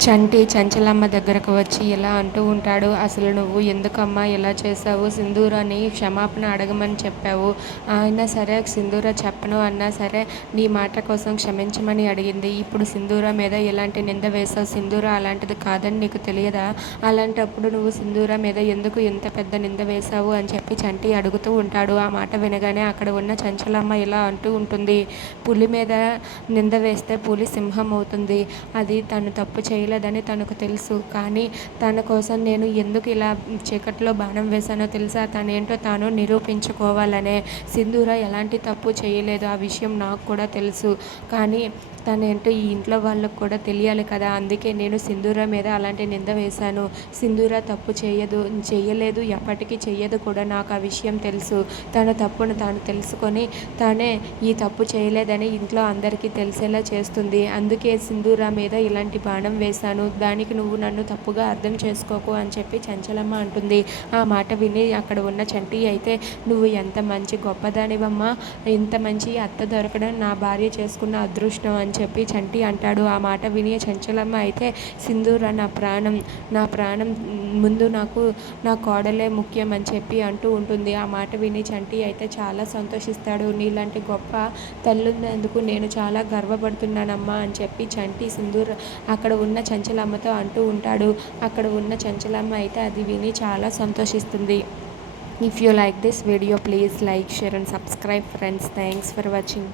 చంటి చంచలమ్మ దగ్గరకు వచ్చి ఇలా అంటూ ఉంటాడు అసలు నువ్వు ఎందుకమ్మా ఇలా చేసావు సింధూరాని క్షమాపణ అడగమని చెప్పావు. అయినా సరే సింధూర చెప్పను అన్నా సరే నీ మాట కోసం క్షమించమని అడిగింది. ఇప్పుడు సింధూర మీద ఎలాంటి నింద వేసావు సింధూర అలాంటిది కాదని నీకు తెలియదా? అలాంటప్పుడు నువ్వు సింధూర మీద ఎందుకు ఇంత పెద్ద నింద వేశావు? అని చెప్పి చంటి అడుగుతూ ఉంటాడు. ఆ మాట వినగానే అక్కడ ఉన్న చంచలమ్మ ఇలా అంటూ ఉంటుంది పులి మీద నింద వేస్తే పులి సింహం అవుతుంది. అది తను తప్పు చేయలేదని తనకు తెలుసు. కానీ తన కోసం నేను ఎందుకు ఇలా చీకట్లో బాణం వేశానో తెలుసా? తనేంటో తాను నిరూపించుకోవాలనే. సింధూర ఎలాంటి తప్పు చేయలేదు. ఆ విషయం నాకు కూడా తెలుసు. కానీ తనేంటో ఈ ఇంట్లో వాళ్ళకు కూడా తెలియాలి కదా. అందుకే నేను సింధూర మీద అలాంటి నింద వేశాను. సింధూర తప్పు చేయదు చేయలేదు ఎప్పటికీ చేయదు కూడా నాకు ఆ విషయం తెలుసు. తన తప్పును తాను తెలుసుకొని తానే ఈ తప్పు చేయలేదని ఇంట్లో అందరికీ తెలిసేలా చేస్తుంది. అందుకే సింధూర మీద ఇలాంటి బాణం వేసి చేశాను. దానికి నువ్వు నన్ను తప్పుగా అర్థం చేసుకోకు అని చెప్పి చంచలమ్మ అంటుంది. ఆ మాట విని అక్కడ ఉన్న చంటి అయితే నువ్వు ఎంత మంచి గొప్పదానివమ్మా. ఇంత మంచి అత్త దొరకడం నా భార్య చేసుకున్న అదృష్టం అని చెప్పి చంటి అంటాడు. ఆ మాట విని చంచలమ్మ అయితే సింధూర నా ప్రాణం. నా ప్రాణం ముందు నాకు నా కోడలే ముఖ్యం అని చెప్పి అంటూ ఉంటుంది. ఆ మాట విని చంటి అయితే చాలా సంతోషిస్తాడు. నీలాంటి గొప్ప తల్లున్నందుకు నేను చాలా గర్వపడుతున్నానమ్మా అని చెప్పి చంటి సింధూర్ అక్కడ ఉన్న చంచలమ్మతో అంటూ ఉంటాడు. అక్కడ ఉన్న చంచలమ్మ అయితే అది విని చాలా సంతోషిస్తుంది. If you like this video please like share and subscribe friends thanks for watching